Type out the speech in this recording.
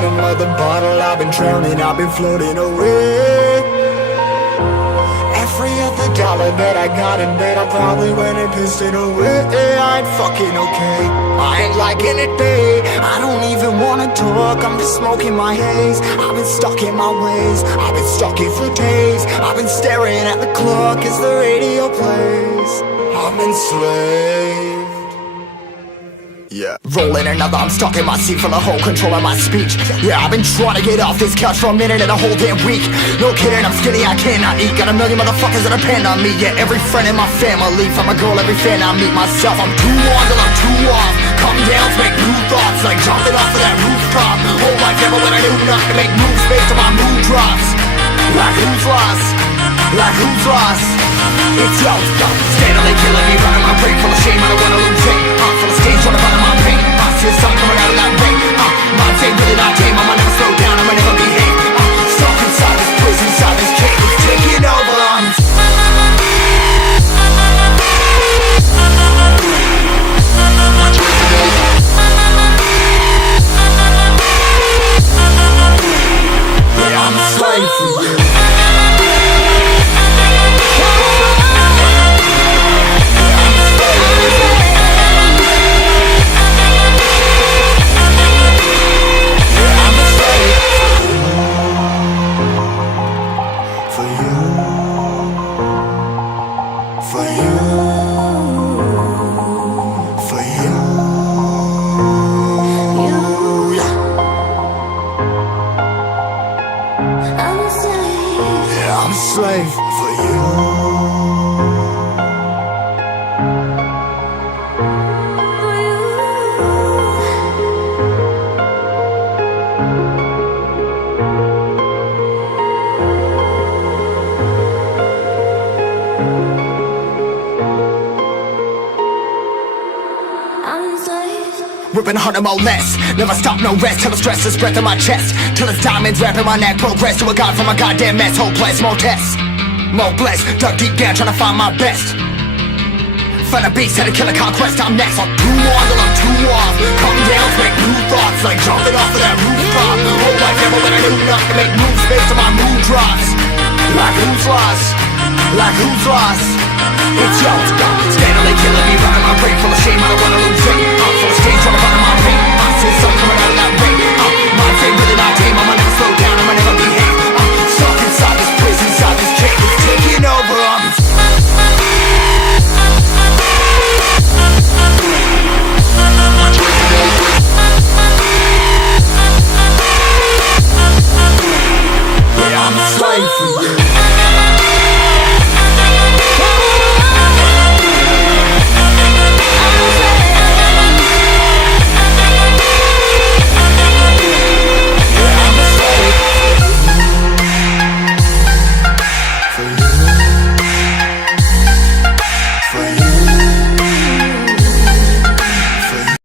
bottom of the bottle, I've been drowning, I've been floating away. Every other dollar that I got in bed, I probably went and pissed it away. I ain't fucking okay, I ain't liking it, babe. I don't even wanna talk, I'm just smoking my haze. I've been stuck in my ways, I've been stuck here for days. I've been staring at the clock as the radio plays. I'm enslaved. Yeah. Rolling another, I'm stuck in my seat, full of whole control of my speech. Yeah, I've been trying to get off this couch for a minute and a whole damn week. No kidding, I'm skinny, I cannot eat. Got a million motherfuckers that depend on me. Yeah, every friend in my family, from a girl, every fan I meet myself. I'm too on till I'm too off. Come down to make new thoughts, like jumping off of that rooftop. Whole life never when I knew not to make moves based on my mood drops. Like who's lost? Like who's lost? It's yo, steadily killing me, running my brain full of shame. I don't wanna lose it. Full of stage, trying to find my pain. I see the sun coming out of that rain. Minds ain't really not tame. I'ma never slow down, I'ma never behave. Stuck inside this prison, inside this cage, it's taking over. Yeah, I'm a slave for you. I'm a slave for you. Ripping harder, more less. Never stop, no rest. Till the stress is breath in my chest. Till it's diamonds wrapping my neck. Progress to a god from a goddamn mess. Hopeless, more tests, more blessed. Dug deep down, trying to find my best. Find a beast, had to kill a conquest. I'm next. I'm too on till I'm too off. Come down, make new thoughts, like jumping off of that rooftop. Whole life never when I knew not to make moves based on my mood drops. Like who's lost? Like who's lost? It's yo, steadily killing me, running my brain full of shame. I don't wanna lose